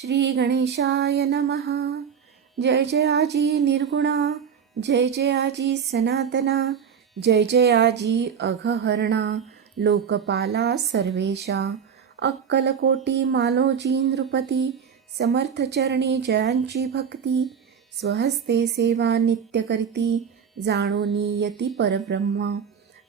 श्री गणेशाय नमः. जय जय आजी निर्गुणा, जय जय आजी सनातना, जय जय आजी अघहरणा, लोकपाला सर्वेशा. अक्कलकोटी मालोजी नृपती, समर्थ चरणी जयांची भक्ती. स्वहस्ते सेवा नित्य करीती, जाणोनी यती परब्रह्म.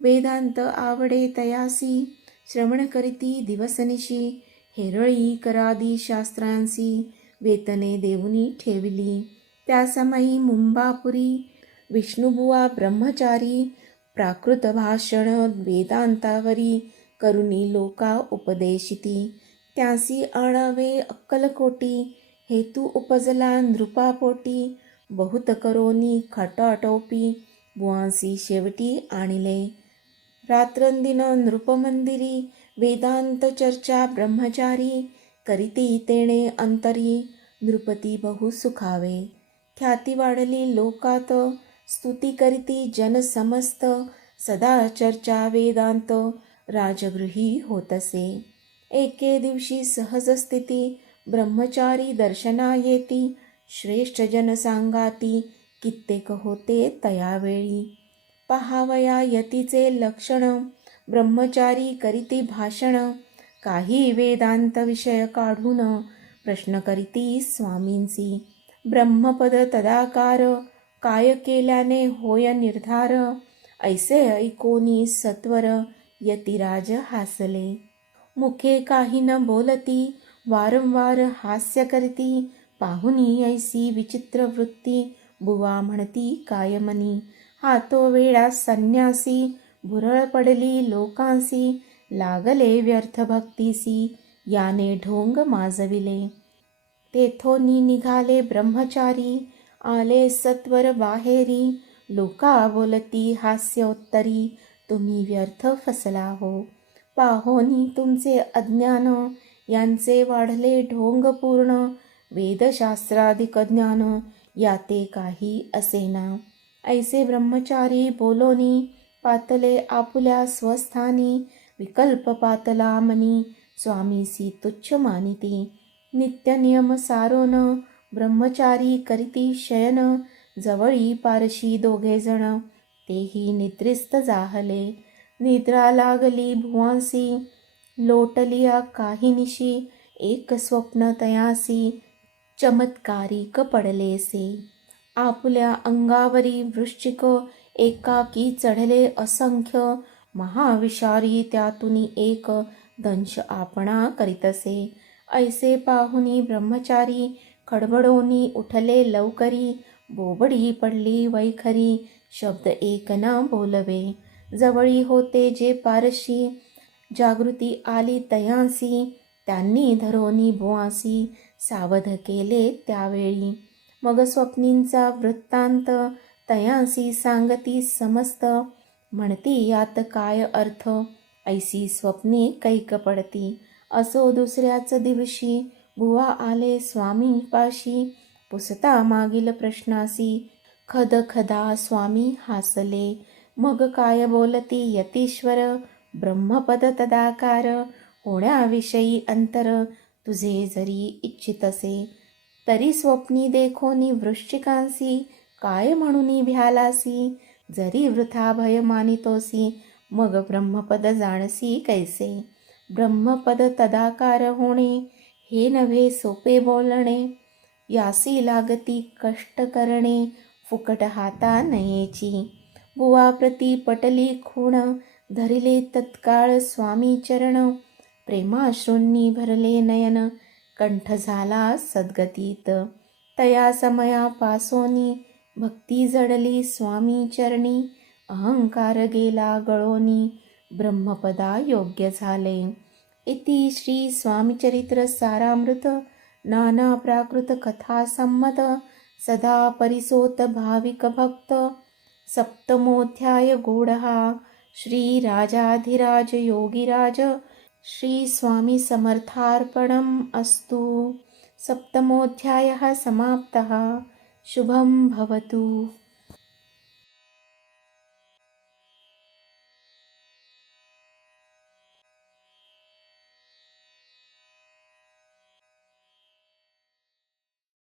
वेदांत आवडे तयासी, श्रवण करीती दिवसनिशी. हेरळी करादी शास्त्रांसी, वेतने देऊनी ठेविली. त्या समयी मुंबापुरी, विष्णुबुवा ब्रह्मचारी. प्राकृत भाषण वेदांतावरी, करुणी लोका उपदेशिती. त्यासी आणावे अक्कलकोटी, हेतू उपजला नृपापोटी. बहुत करोनी खटाटोपी, बुवांसी शेवटी आणिले. रात्रंदिन नृपमंदिरी, वेदांत चर्चा ब्रह्मचारी. करीती तेणे अंतरी, नृपती बहु सुखावे. ख्याती वाढली लोकात, स्तुती करीती जन समस्त. सदा चर्चा वेदांत, राजगृही होतसे. एके दिवशी सहज स्थिती, ब्रह्मचारी दर्शना येती. श्रेष्ठ जन सांगाती, कित्येक होते तयावेळी. पहावया यतीचे लक्षण, ब्रह्मचारी करीती भाषण. काही वेदांत विषय काढून, प्रश्न करीती स्वामींसी. ब्रह्मपद तदाकार, काय केल्याने होय निर्धार. ऐसे ऐकोनी सत्वर, यतिराज हासले. मुखे काही न बोलती, वारंवार हास्य करीती. पाहुनी ऐसी विचित्र वृत्ती, बुवा म्हणती काय मनी. हातो वेळा संन्यासी, भुरळ पडली लोकांसी. लागले व्यर्थ भक्तीसी, याने ढोंग माजविले. तेथोनी निघाले ब्रह्मचारी, आले सत्वर बाहेरी. लोका बोलती हास्योत्तरी, तुम्ही व्यर्थ फसला हो. पाहोनी तुमचे अज्ञान, यांचे वाढले ढोंग पूर्ण. वेदशास्त्राधिक ज्ञान, याते काही असेना. ऐसे ब्रह्मचारी बोलोनी, पातले आपुल्या स्वस्थानी. विकल्प पातला मनी, स्वामीसी तुच्छ मानिती. नित्य नियम सारोन, ब्रह्मचारी करीती शयन. जवळी पारशी दोघे जण, तेही निद्रिस्त जाहले. निद्रा लागली भुवांसी, लोटलिया काही निशी. एक स्वप्न तयासी, चमत्कारिक पडलेसे. आपुल्या अंगावरी वृश्चिक, एकाकी चढले असंख्य. महाविषारी त्यातून एक, दंश आपणा करीतसे. ऐसे पाहुनी ब्रह्मचारी, खडबडोनी उठले लवकरी. बोबडी पडली वैखरी, शब्द एक न बोलवे. जवळी होते जे पारशी, जागृती आली तयांसी. त्यांनी धरोनी बुवासी, सावध केले त्यावेळी. मग स्वप्नींचा वृत्तांत, तयांसी सांगती समस्त. म्हणती यात काय अर्थ, ऐसी स्वप्ने कैक पडती. असो दुसऱ्याच दिवशी, बुवा आले स्वामीपाशी. पुसता मागील प्रश्नासी, खदखदा स्वामी हासले. मग काय बोलती यतीश्वर, ब्रह्मपद तदाकार. होण्याविषयी अंतर, तुझे जरी इच्छितसे. तरी स्वप्नी देखोनी वृश्चिकांसी, काय म्हणून भ्यालासी. जरी वृथा भय मानितोसी, मग ब्रह्मपद जाणसी कैसे. ब्रह्मपद तदाकार होणे, हे नव्हे सोपे बोलणे. यासी लागती कष्ट करणे, फुकट हाता नयेची. बुवा प्रती पटली खूण, धरिले तत्काळ स्वामी चरण. प्रेमाश्रूंनी भरले नयन, कंठ झाला सद्गतीत. तया समया पासोनी, भक्ती जडली स्वामी चरणी. अहंकार गेला गळोनी, ब्रह्मपदा योग्य झाले. इति श्री स्वामीचरित्र सारामृत, नाना प्राकृत कथा संमत. सदा परिसोत भाविक भक्त, सप्तमोऽध्याय गूढः. श्री राजाधिराज योगिराज, श्री स्वामी समर्थार्पणम् अस्तु. सप्तमोऽध्यायः समाप्तः. शुभं भवतु.